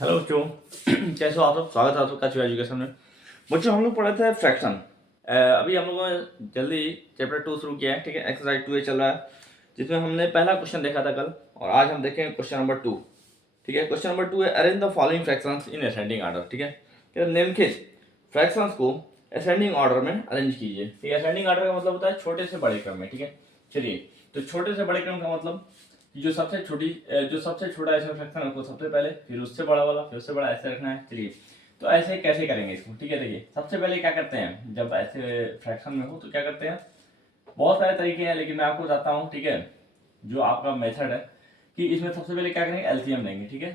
Hello बच्चों कैसे हो आप सब। स्वागत है आप सबका अच्छी एजुकेशन में। बच्चों हम लोग पढ़े थे फ्रैक्शन। अभी हम लोगों ने जल्दी चैप्टर 2 शुरू किया है। ठीक है, एक्सरसाइज 2 चल रहा है जिसमें हमने पहला क्वेश्चन देखा था कल, और आज हम देखेंगे क्वेश्चन नंबर 2। ठीक है, क्वेश्चन नंबर 2 है arrange the following fractions in ascending order. ठीक है, निम्नलिखित फ्रैक्शंस को असेंडिंग ऑर्डर में अरेंज कीजिए। ठीक है, असेंडिंग ऑर्डर का मतलब होता है छोटे से बड़े क्रम में। ठीक है, चलिए तो छोटे से बड़े क्रम का मतलब कि जो सबसे छोटा ऐसा फ्रैक्शन है उसको सबसे पहले, फिर उससे बड़ा वाला, फिर उससे बड़ा, ऐसे रखना है। चलिए तो ऐसे कैसे करेंगे इसको। ठीक है, देखिए सबसे पहले क्या करते हैं, जब ऐसे फ्रैक्शन में हो तो क्या करते हैं, बहुत सारे तरीके हैं लेकिन मैं आपको बताता हूँ। ठीक है, जो आपका मेथड है कि इसमें सबसे पहले क्या करेंगे, एलसीएम लेंगे। ठीक है,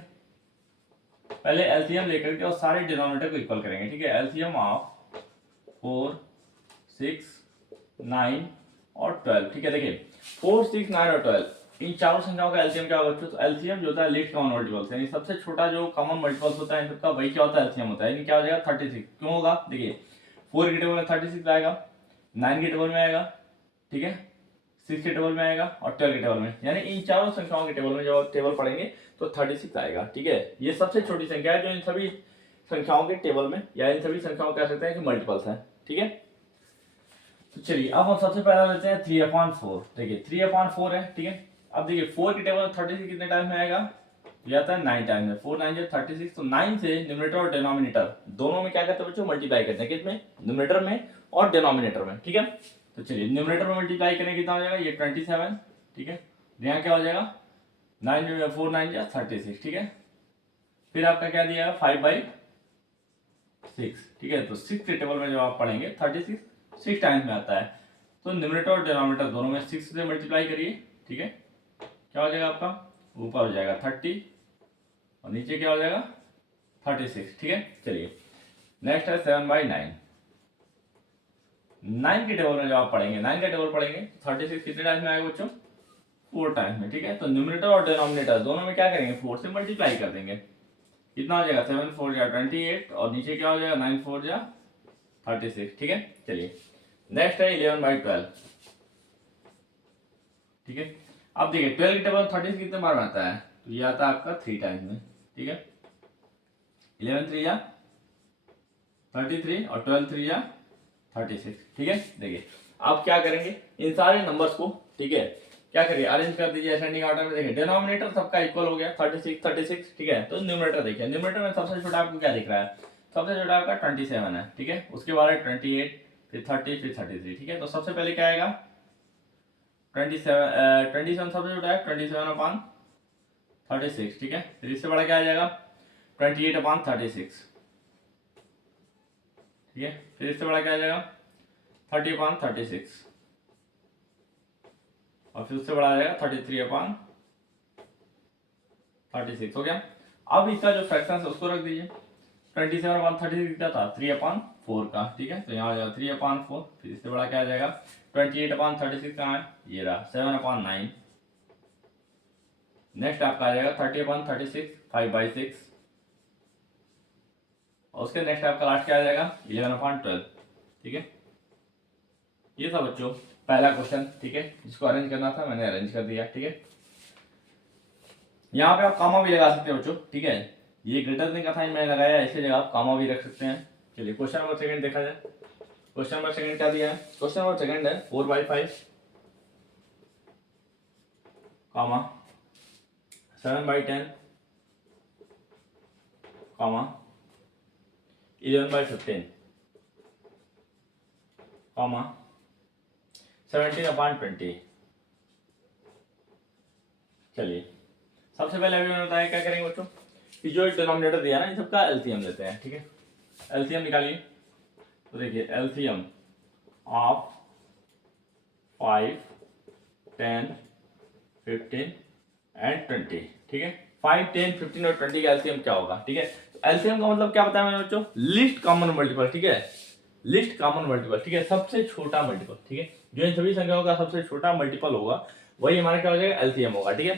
पहले एलसीएम लेकर के और सारे डिनोमिनेटर को इक्वल करेंगे। ठीक है, एलसीएम ऑफ 4, 6, 9 और 12। ठीक है, देखिए 4, 6, 9 और 12 इन चारों संख्याओं का एलसीएम क्या होगा बच्चों, तो एलसीएम जो होता है लीस्ट कॉमन मल्टीपल्स, यानी सबसे छोटा जो कॉमन मल्टीपल्स होता है इन सबका, वही क्या होता है, एलसीएम होता है। यानी क्या हो जाएगा 36। क्यों होगा, देखिए 4 के टेबल में 36 आएगा, 9 के टेबल में आएगा, ठीक है, 6 के टेबल में आएगा और 12 के टेबल में, यानी इन चारों संख्याओं के टेबल में जब टेबल पढ़ेंगे तो 36 आएगा। ठीक है, ये सबसे छोटी संख्या है जो इन सभी संख्याओं के टेबल में या इन सभी संख्याओं कह सकते हैं कि मल्टीपल्स है। ठीक है, तो चलिए अब हम सबसे पहला लेते हैं 3/4। देखिए 3/4 है। ठीक है, अब देखिए 4 के टेबल में 36 कितने टाइम में आएगा, ये आता है 9 टाइम में। 4 9 36, तो 9 से न्यूमरेटर और डिनोमिनेटर दोनों में क्या करते हैं बच्चों, मल्टीप्लाई करते हैं। किसमें, न्यूमरेटर में और डिनोमिनेटर में। ठीक है, तो चलिए न्यूमरेटर में मल्टीप्लाई करें कितना हो जाएगा, ये 27। ठीक है, यहाँ क्या हो जाएगा 9 4 9 36। ठीक है, फिर आपका क्या दिया 5/6। ठीक है, तो 6 के टेबल में जब आप पढ़ेंगे 36 6 टाइम्स में आता है, तो न्यूमरेटर और डिनोमिनेटर दोनों में 6 से मल्टीप्लाई करिए। ठीक है, क्या हो जाएगा आपका, ऊपर हो जाएगा 30 और नीचे क्या हो जाएगा 36। ठीक है, चलिए नेक्स्ट है 7/9। 9 के टेबल में जब आप पढ़ेंगे, 9 का टेबल पढ़ेंगे 36 कितने टाइम्स में आएगा बच्चों, 4 टाइम्स में। ठीक है, तो न्यूमरेटर और डिनोमिनेटर दोनों में क्या करेंगे, 4 से मल्टीप्लाई कर देंगे। कितना हो जाएगा 7 4 28 और नीचे क्या हो जाएगा 9 4 36। ठीक है, चलिए नेक्स्ट है 11/12। ठीक है, अब देखिए 12 के टेबल 36 कितने बार में आता है, तो ये आता है आपका 3 टाइम्स में। ठीक है, 11 3 33 और 12 3 36। ठीक है, देखिए अब क्या करेंगे इन सारे नंबर्स को, ठीक है, क्या करिए अरेंज कर दीजिए असेंडिंग ऑर्डर में। देखिए डिनोमिनेटर सबका इक्वल हो गया 36 36। ठीक है, तो न्यूमरेटर देखिए, न्यूमरेटर में सबसे छोटा आपको क्या दिख रहा है, सबसे छोटा आपका 27 है। ठीक है, उसके बाद 28, फिर 30, फिर 33। ठीक है, तो सबसे पहले क्या आएगा 27 सबसे छोटा है 27/36। ठीक है, फिर इससे बड़ा क्या आ जाएगा 28/36। ठीक है, फिर इससे बड़ा क्या आ जाएगा 30/36 और फिर उससे बड़ा आ जाएगा 33/36। हो गया, अब इसका जो फ्रैक्शन है उसको रख दीजिए। 27/36 क्या था 3/4 का। ठीक है, तो यहाँ आ जाएगा 3/4, फिर इससे बड़ा क्या आ जाएगा 28/36 कहाँ है, ये रहा 7/9। नेक्स्ट आपका आ जाएगा 30/36 5/6 और उसके नेक्स्ट आपका लास्ट क्या आ जाएगा 11/12। ठीक है, ये था बच्चों पहला क्वेश्चन। ठीक है, जिसको अरेंज करना था मैंने अरेंज कर दिया। ठीक है, यहाँ पे आप कामा भी लगा सकते हो बच्चों। ठीक है, ये ग्रेटर देन का साइन मैंने लगाया, इसी जगह आप कामा भी रख सकते हैं। चलिए क्वेश्चन नंबर सेकंड देखा जाए। क्वेश्चन नंबर सेकंड क्या दिया है, क्वेश्चन नंबर सेकंड है 4/5 कामा 7/10 कामा 11/15 कामा 17/20। चलिए सबसे पहले अभी मैंने बताया क्या करेंगे बच्चों कि जो डिनोमिनेटर दिया ना इन सबका एलसीएम लेते हैं। ठीक है, एलसीएम निकालिए। तो देखिए एलसीएम ऑफ 5 10 15 एंड 20। ठीक है, 5 10 15 और 20 का एलसीएम क्या होगा। ठीक है, तो एलसीएम का मतलब क्या बताया मैंने बच्चों, लिस्ट कॉमन मल्टीपल। ठीक है, लिस्ट कॉमन मल्टीपल। ठीक है, सबसे छोटा मल्टीपल। ठीक है, जो इन सभी संख्याओं का सबसे छोटा मल्टीपल होगा वही हमारा क्या हो जाएगा एलसीएम होगा। ठीक है,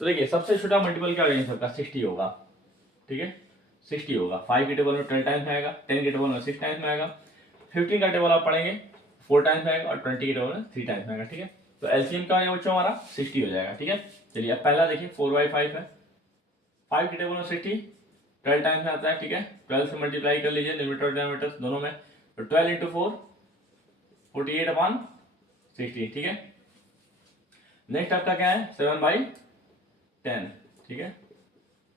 तो देखिए सबसे छोटा मल्टीपल क्या हो जाएगा सबका 60 होगा। ठीक है, 60 होगा। 5 के टेबल में 12 टाइम्स में आएगा, 10 के टेबल में 6 टाइम्स में आएगा, 15 का टेबल आप पढ़ेंगे 4 टाइम्स में आएगा और 20 के टेबल में 3 टाइम्स में आएगा। ठीक है, तो एलसीएम क्या हो जाएगा बच्चों हमारा 60 हो जाएगा। ठीक है, चलिए अब पहला देखिए 4/5 है, 5 के टेबल में 60 12 टाइम्स में आता है, ठीक है। 12 से मल्टीप्लाई कर लीजिए न्यूमरेटर और डिनोमिनेटर दोनों में, तो 12 इंटू 4 48 अपॉन 60, ठीक है। नेक्स्ट आपका क्या है 7/10, ठीक है।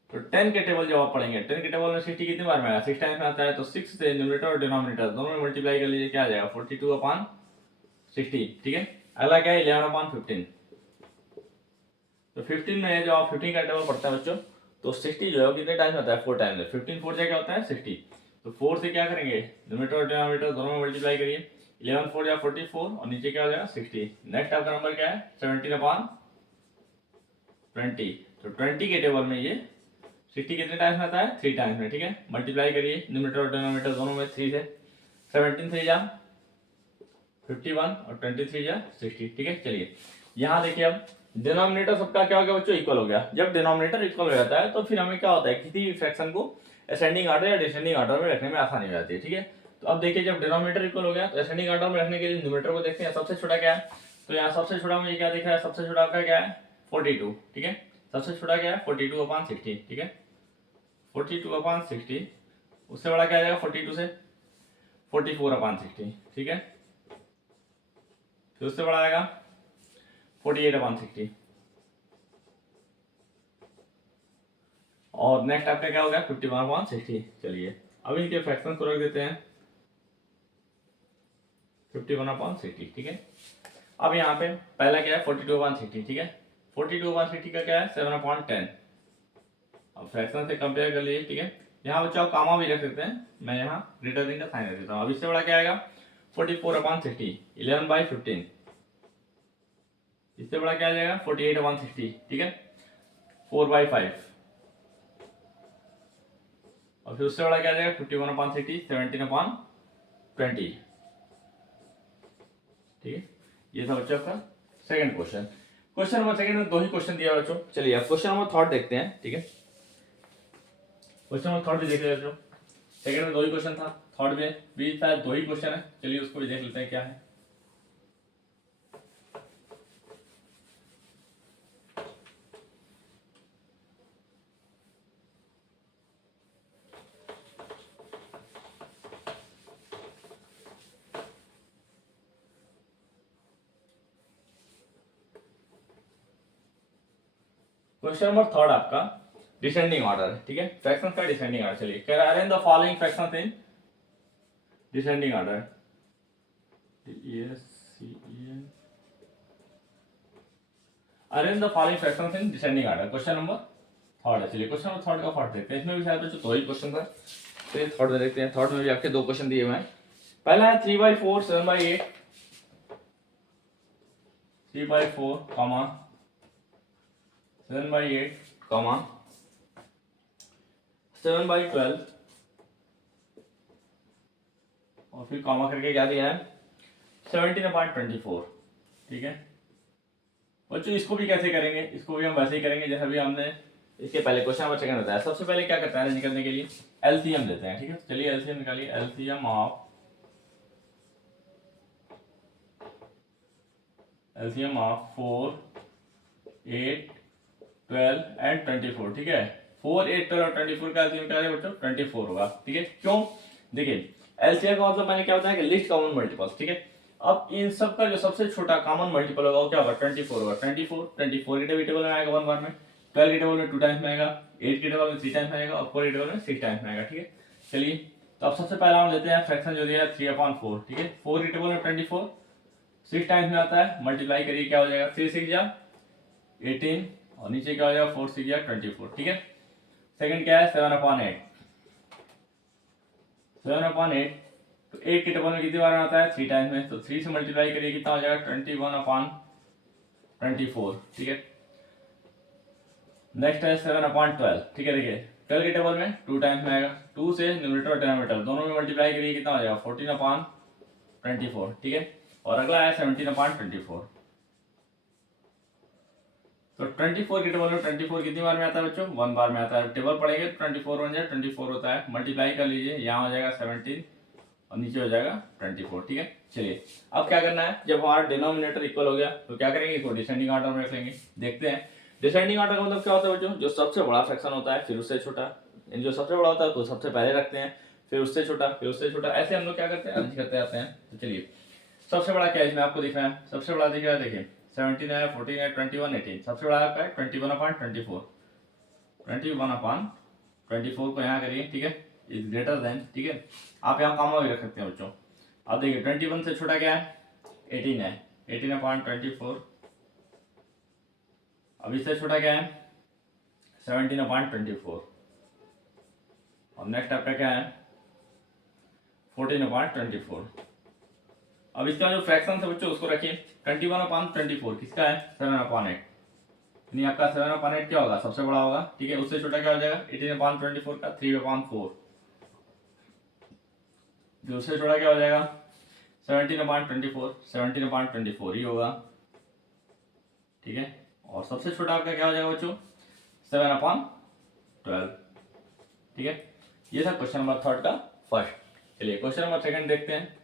तो 10 के टेबल जब आप पढ़ेंगे 10 के टेबल में 60 कितनी बार में आएगा, 6 टाइम्स में आता है, तो 6 से न्यूमरेटर और डिनोमिनेटर दोनों में मल्टीप्लाई कर लीजिए, क्या आ जाएगा 42 अपॉन 60, ठीक है। अगला क्या है 11 अपॉन 15, तो 15 में जो आप 15 का टेबल पढ़ता है बच्चों, तो 60 जो है वो कितने टाइम्स आता है 4 टाइम्स में, 15 4 क्या होता है 60, तो 4 से क्या करेंगे न्यूमरेटर और डिनोमिनेटर दोनों में मल्टीप्लाई करिए, 11 4 या 44 और नीचे क्या हो जाएगा 60। नेक्स्ट आपका नंबर क्या है 17 अपॉन 20, तो 20 के टेबल में ये 60 कितने टाइम्स में आता है 3 टाइम्स में, ठीक है। मल्टीप्लाई करिए न्यूमरेटर और डिनोमिनेटर दोनों में 3 से, 17 3 जा 51 और 23 जा 60, ठीक है। चलिए यहाँ देखिए अब डिनोमिनेटर सबका क्या हो गया बच्चों इक्वल हो गया। जब डिनोमिनेटर इक्वल हो जाता है तो फिर हमें क्या होता है किसी भी फ्रैक्शन को असेंडिंग ऑर्डर या डिसेंडिंग ऑर्डर में रखने में आसानी हो जाती है, ठीक है। तो अब देखिए जब डिनोमिनेटर इक्वल हो गया तो असेंडिंग ऑर्डर में रखने के लिए न्यूमरेटर को देखते हैं सबसे छोटा क्या है, तो यहाँ सबसे छोटा मुझे क्या दिख रहा है, सबसे छोटा आपका क्या है 42, ठीक है। सबसे छोटा क्या है 42 अपॉन 60, ठीक है। 42 अपॉन 60, उससे बड़ा क्या आ जाएगा 42 से 44 अपॉन 60, ठीक है। फिर उससे बड़ा आएगा 48 अपॉन 60, और नेक्स्ट आपका क्या हो गया 51 अपॉन 60। चलिए अब इनके फ्रैक्शन को रख देते हैं 51 अपॉन 60, ठीक है। अब यहाँ पे पहला क्या है 42 अपॉन 60, ठीक है। 42 अपॉन 60 का क्या है 7 अपॉन 10, अब फ्रैक्शन से कंपेयर कर लीजिए, ठीक है। यहाँ बच्चों आप कामा भी रख सकते हैं, मैं यहाँ ग्रेटर देन का साइन रख देता हूँ। अब इससे बड़ा क्या आएगा 44 अपॉन 60, 11/15, इससे बड़ा क्या आ जाएगा 48 अपॉन 60, ठीक है, 4/5, और फिर उससे बड़ा क्या आ जाएगा 51 अपॉन 60, 17 अपॉन 20, ठीक है। ये था बच्चों का second question. Question number second में 2 ही क्वेश्चन दिया बच्चों। चलिए अब क्वेश्चन नंबर थर्ड देखते हैं, ठीक है। क्वेश्चन नंबर थर्ड भी देख लेते हैं। सेकंड में 2 ही क्वेश्चन था, थर्ड में भी शायद 2 ही क्वेश्चन है, चलिए उसको भी देख लेते हैं क्या है। क्वेश्चन नंबर थर्ड आपका डिसेंडिंग ऑर्डर है, ठीक है। फ्रैक्शन का डिसेंडिंग ऑर्डर, चलिए कह रहा है arrange the following fractions in descending order, arrange the following fractions in descending order. Question number third है, चलिए क्वेश्चन नंबर थर्ड का फर्स्ट देखते हैं। इसमें भी शायद बच्चों 2 ही क्वेश्चन था, चलिए थर्ड में देखते हैं। थर्ड में भी आपके 2 क्वेश्चन दिए हुए हैं। पहला है 3/4 7/8, 3/4 कॉमा 7/8 कॉमा 7/12, और फिर कॉमा करके क्या दिया है 17/24, ठीक है। बच्चों इसको भी कैसे करेंगे, इसको भी हम वैसे ही करेंगे जैसा भी हमने इसके पहले क्वेश्चन नंबर सेकंड बताया। सबसे पहले क्या करता है निकलने के लिए एलसीएम लेते हैं, ठीक है। चलिए एलसीएम निकालिए, एलसीएम ऑफ 4 8 12 एंड 24, ठीक है। 4 8 12 और 24 का एलसीएम क्या है बच्चों 24 होगा, ठीक है। क्यों, देखिए एलसीएम का मतलब मैंने क्या बताया कि लिस्ट कॉमन मल्टीपल्स, ठीक है। अब इन सब का जो सबसे छोटा कॉमन मल्टीपल होगा वो क्या होगा 24 होगा। 24 के टेबल में आएगा 1 बार में, 12 के टेबल में 2 टाइम्स में आएगा, 8 के टेबल में 3 टाइम्स में आएगा, और 4 के टेबल में 6 टाइम्स में आएगा, ठीक है। चलिए तो अब सबसे पहला हम लेते हैं फ्रैक्शन जो दिया है 3/4, ठीक है। 4 के टेबल में 24 6 टाइम्स में आता है, मल्टीप्लाई करिए क्या हो जाएगा 3 6 जा 18, और नीचे क्या हो जाएगा 4 6 जा 24, ठीक है। सेकंड क्या है 7/8, 7/8, तो 8 के टेबल में कितनी बार आता है 3 टाइम्स में, तो 3 से मल्टीप्लाई करिए कितना हो जाएगा 21/24, ठीक है। नेक्स्ट है 7/12, ठीक है। देखिए 12 के टेबल में 2 टाइम्स में आएगा, 2 से न्यूमरेटर और डिनोमिनेटर दोनों में मल्टीप्लाई करिए कितना हो जाएगा 14/24, ठीक है। और अगला है 17/24, तो 24 के टेबल में 24 कितनी बार में आता है बच्चों 1 बार में आता है। टेबल पढ़ेंगे 24 बन जाए 24 होता है, मल्टीप्लाई कर लीजिए, यहाँ हो जाएगा 17 और नीचे हो जाएगा 24, ठीक है। चलिए अब क्या करना है, जब हमारा डिनोमिनेटर इक्वल हो गया तो क्या करेंगे इसको डिसेंडिंग ऑर्डर में रख लेंगे। देखते हैं डिसेंडिंग ऑर्डर का मतलब क्या होता है बच्चों, जो सबसे बड़ा फ्रैक्शन होता है फिर उससे छोटा, यानी जो सबसे बड़ा होता है उसको सबसे पहले रखते हैं, फिर उससे छोटा, फिर उससे छोटा, ऐसे हम लोग क्या करते हैं, अरेंज करते जाते हैं। तो चलिए सबसे बड़ा क्या है इसमें आपको दिख रहा है, सबसे बड़ा दिख रहा है, देखिए 17 है, 14 है, 21, 18, सबसे बड़ा आपका है 21/24, 21/24 को यहाँ करिए, ठीक है, इज ग्रेटर देन, ठीक है, आप यहाँ कॉमा भी रख सकते हैं बच्चों। अब देखिए 21 से छोटा क्या है, 18 है, 18/24, अब इससे छोटा क्या है, 17/24, और नेक्स्ट आपका क्या है, 14/24। अब इसका जो फ्रैक्शन है बच्चों उसको रखिए, 21/24 किसका है, 7/8, यानी आपका 7/8 क्या होगा, सबसे बड़ा होगा, ठीक है, उससे छोटा क्या हो जाएगा, 18/24 का 3/4, जो उससे छोटा क्या हो जाएगा, 17/24 ही होगा, ठीक है, और सबसे छोटा आपका क्या हो जाएगा बच्चों, 7/12, ठीक है। ये था क्वेश्चन नंबर 3 का फर्स्ट। चलिए क्वेश्चन नंबर 2 देखते हैं।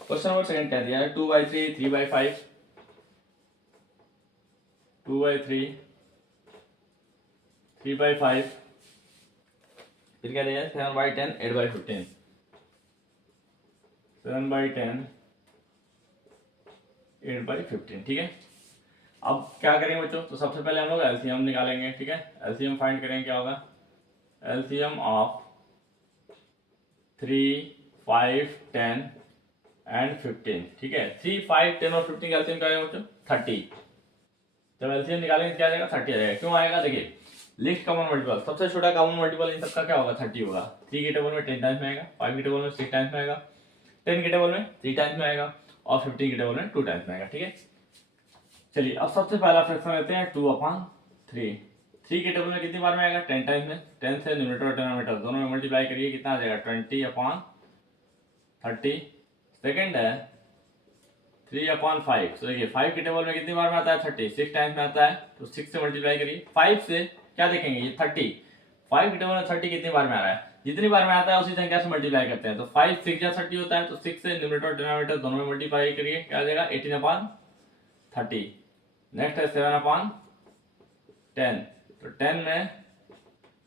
क्वेश्चन नंबर 2 क्या दिया है, 2/3, 3/5, 2/3, 3/5, फिर क्या दिया है, 7/10, 8/15, 7/10, 8/15, ठीक है। अब क्या करेंगे बच्चों, तो सबसे पहले हम लोग एलसीएम निकालेंगे, ठीक है, एलसीएम फाइंड करेंगे, क्या होगा, एलसीएम ऑफ 3, 5, 10 एंड 15, ठीक है, 3, 5, 10 और 15 का एलसीएम क्या आएगा बच्चों, 30। जब एलसीएम निकालेंगे क्या आ जाएगा, 30 आ जाएगा। क्यों आएगा, देखिए लिस्ट कॉमन मल्टीपल, सबसे छोटा कॉमन मल्टीपल इन सबका क्या होगा, 30 होगा। 3 के टेबल में 10 टाइम्स में आएगा, 5 के टेबल में 6 टाइम्स में आएगा, 10 के टेबल में 3 टाइम्स में आएगा, और 15 के टेबल में 2 टाइम्स में आएगा, ठीक है। चलिए अब सबसे पहला फ्रैक्शन लेते हैं, 2/3। 3 के टेबल में कितनी बार में आएगा, 10 टाइम्स में, 10 से न्यूमरेटर और डिनोमिनेटर दोनों में मल्टीप्लाई करिए, कितना आ जाएगा, 20/30। सेकेंड है 3/5, तो देखिए 5 के टेबल में कितनी बार में आता है, 30, 6 टाइम्स में आता है, तो 6 से मल्टीप्लाई करिए, 5 से क्या देखेंगे, ये 30, 5 के टेबल में 30 कितनी बार में आ रहा है, जितनी बार में आता है उसी संख्या से मल्टीप्लाई करते हैं, तो 5 6 या 30 होता है, तो 6 से न्यूमरेटर और डिनोमिनेटर दोनों में मल्टीप्लाई करिए, क्या आ जाएगा, 18/30। नेक्स्ट है 7/10, तो 10 में,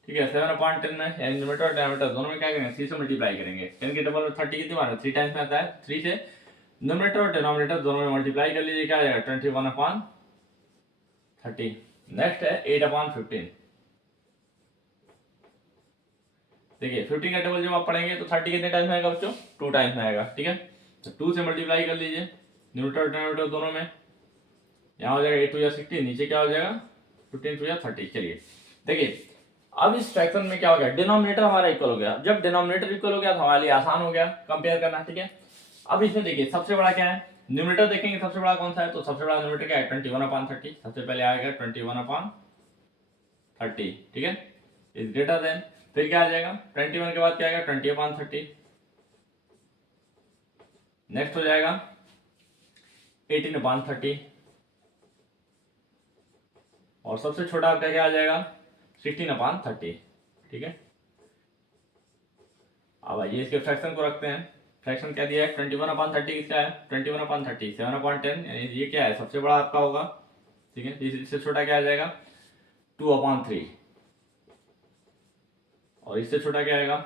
ठीक है, 7/10 में यानी न्यूमरेटर और डिनोमिनेटर दोनों में क्या करेंगे, 3 से मल्टीप्लाई करेंगे, 10 के टेबल में 30 कितनी बार में, 3 टाइम्स में आता है, 3 से न्यूमरेटर और डिनोमिनेटर दोनों में मल्टीप्लाई कर लीजिए, क्या आ जाएगा, 21/30। नेक्स्ट है 8/15, देखिए 15 का टेबल जब आप पढ़ेंगे तो 30 कितने टाइम्स में आएगा बच्चों, 2 टाइम्स में आएगा, ठीक है, तो 2 से मल्टीप्लाई कर लीजिए न्यूमरेटर और डिनोमिनेटर दोनों में, यहाँ हो जाएगा 8 2 या 16, नीचे क्या हो जाएगा, 15 2 या 30। चलिए देखिए अब इस फ्रैक्शन में क्या हो गया, डिनोमिनेटर हमारा इक्वल हो गया, जब डिनोमिनेटर इक्वल हो गया तो हमारे लिए आसान हो गया कंपेयर करना, ठीक है। अब इसमें देखिए सबसे बड़ा क्या है, न्यूमरेटर देखेंगे सबसे बड़ा कौन सा है, तो सबसे बड़ा न्यूमरेटर क्या है, 21/30, सबसे पहले आएगा 21/30, ठीक है, इज ग्रेटर देन, फिर क्या आ जाएगा, 21 के बाद क्या आएगा, 20/30, नेक्स्ट हो जाएगा 18/30, और सबसे छोटा आपका क्या आ जाएगा, 16/30, ठीक है। अब आइए इसके फ्रैक्शन को रखते हैं, फ्रैक्शन क्या दिया है, 21/30 किसका है, 21/30, 7/10, यानी ये क्या है, सबसे बड़ा आपका होगा, ठीक है, इससे छोटा क्या आ जाएगा, 2/3, और इससे छोटा क्या आएगा,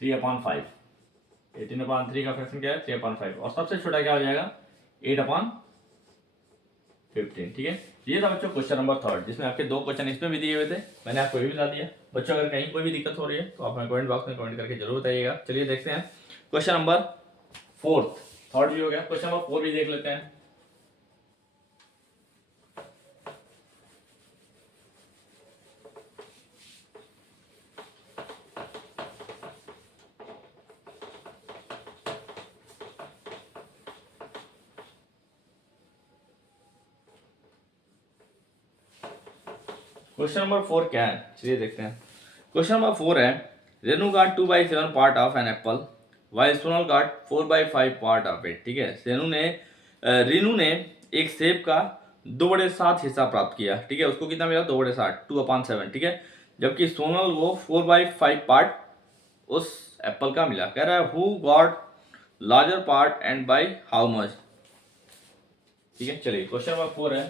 3/5, 18/3 का फ्रैक्शन क्या है, 3/5, और सबसे छोटा क्या हो जाएगा, 8/15, ठीक है। ये था बच्चों क्वेश्चन नंबर 3, जिसमें आपके 2 क्वेश्चन इसमें भी दिए हुए थे, मैंने आपको ये भी बता दिया। बच्चों अगर कहीं कोई भी दिक्कत हो रही है तो आप हमें कमेंट बॉक्स में कमेंट करके जरूर बताइएगा। चलिए देखते हैं क्वेश्चन नंबर 4, थर्ड भी हो गया, क्वेश्चन नंबर 4 भी देख लेते हैं। क्वेश्चन नंबर 4 क्या है, चलिए देखते हैं। क्वेश्चन नंबर 4 है, Renu got 2/7 part of an apple while Sonal got 4/5 part of it, ठीक है। रेनू ने एक सेब का 2/7 हिस्सा प्राप्त किया, ठीक है, उसको कितना मिला, 2/7, 2/7, ठीक है, जबकि सोनल को 4/5 पार्ट उस एप्पल का मिला। कह रहा है who got larger part and by how much, ठीक है। चलिए क्वेश्चन नंबर 4 है,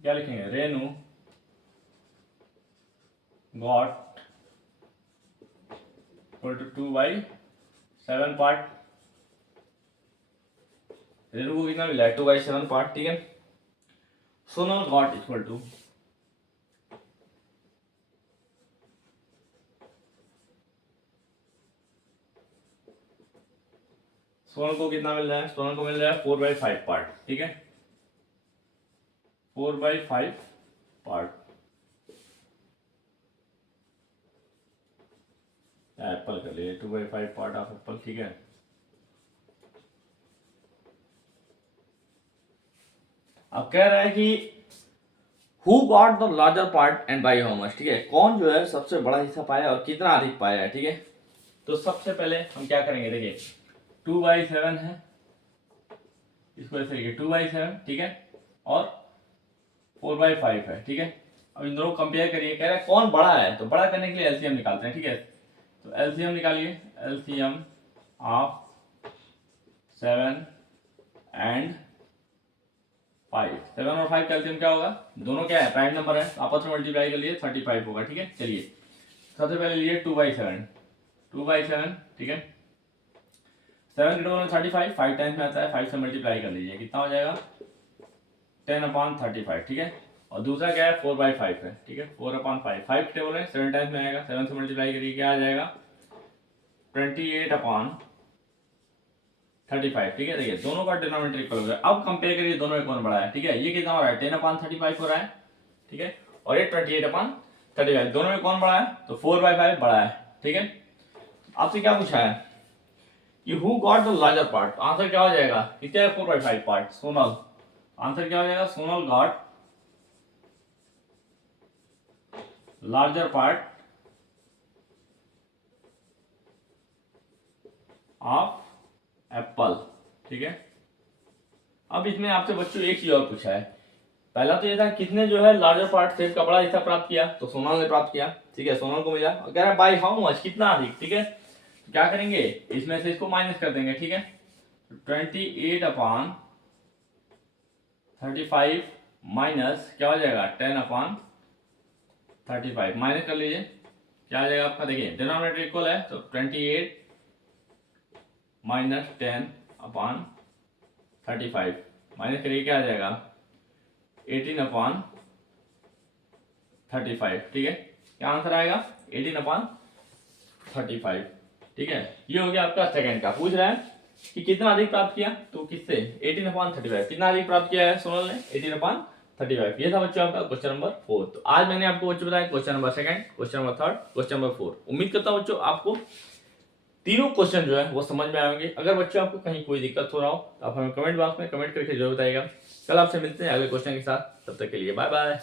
क्या लिखेंगे, Renu got equal to 2/7 part. Renu को कितना मिला है? 2/7 पार्ट, ठीक है। Sonal got equal to Sonal को कितना मिल रहा है? सोनल को मिल रहा है 4/5 पार्ट, ठीक है। 4/5 पार्ट। एप्पल कर लिए 2/5 पार्ट ऑफ एप्पल, ठीक है। अब कह रहा है कि who got the larger part and by how much, ठीक है। कौन जो है सबसे बड़ा हिस्सा पाया और कितना अधिक पाया है, ठीक है। तो सबसे पहले हम क्या करेंगे, देखिए 2/7 है, इसको ऐसे लिखिए 2/7, ठीक है, और 4/5 है, ठीक है। अब इन दोनों कंपेयर करिए, कह रहा है कौन बड़ा है, तो बड़ा करने के लिए एलसीएम निकालते हैं, ठीक है। तो एलसीएम निकालिए, एलसीएम ऑफ 7 एंड 5, 7 और 5 का एलसीएम क्या होगा? दोनों क्या है? प्राइम नंबर है, आपस में मल्टीप्लाई कर लिए 35 होगा, ठीक है। चलिए सबसे पहले लिए 2/7, 2/7, ठीक है। 7 के डबल में 35, 5 टाइम्स में आता है, 5 से मल्टीप्लाई कर लीजिए, कितना हो जाएगा? 10/35, ठीक है। और दूसरा क्या है? 4/5 है, ठीक है। 4/5, 5 के टेबल में 7 टाइम्स में आएगा, 7 से मल्टीप्लाई करिए, क्या आ जाएगा? 28/35, ठीक है। देखिए दोनों का डिनोमिनेटर इक्वल हो गया। अब कंपेयर करिए दोनों में कौन बड़ा है, ठीक है। ये कितना हो रहा है? 10/35 हो रहा है, ठीक है। और ये 28/35, दोनों में कौन बड़ा है? तो 4/5 बड़ा है, ठीक है। आपसे क्या पूछा है कि who got the larger part, answer क्या हो जाएगा? क्या है? 4/5 पार्ट, सोनल। आंसर क्या हो जाएगा? Sonal got larger part of Apple, ठीक है। अब इसमें आपसे बच्चों एक चीज और पूछा है। पहला तो ये था किसने जो है लार्जर पार्ट सेब का बड़ा हिस्सा प्राप्त किया, तो सोनल ने प्राप्त किया, ठीक है, सोनल को मिला। और कह रहा है बाय हाउ मच, कितना अधिक, ठीक है। तो क्या करेंगे, इसमें से इसको माइनस कर देंगे, ठीक है। 28/35 माइनस क्या हो जाएगा? 10/35 माइनस कर लीजिए, क्या आ जाएगा आपका? देखिए डिनोमिनेटर इक्वल है, तो 28 माइनस 10/35 माइनस करिए, क्या आ जाएगा? 18/35, ठीक है। क्या आंसर आएगा? 18/35, ठीक है। ये हो गया आपका सेकंड का। पूछ रहा है कि कितना अधिक प्राप्त किया, तो किससे? 18/35। कितना अधिक प्राप्त किया है सोनल ने? 18/35। ये था बच्चों आपका क्वेश्चन नंबर 4। तो आज मैंने आपको बच्चों बताया question number 2, question number 3, question number 4। उम्मीद करता हूं बच्चों आपको तीनों क्वेश्चन जो है वो समझ में आएंगे। अगर बच्चों आपको कहीं कोई दिक्कत हो रहा हो तो आप हमें कमेंट बॉक्स में कमेंट करके जरूर बताइएगा। कल आपसे मिलते हैं अगले क्वेश्चन के साथ, तब तक के लिए बाय बाय।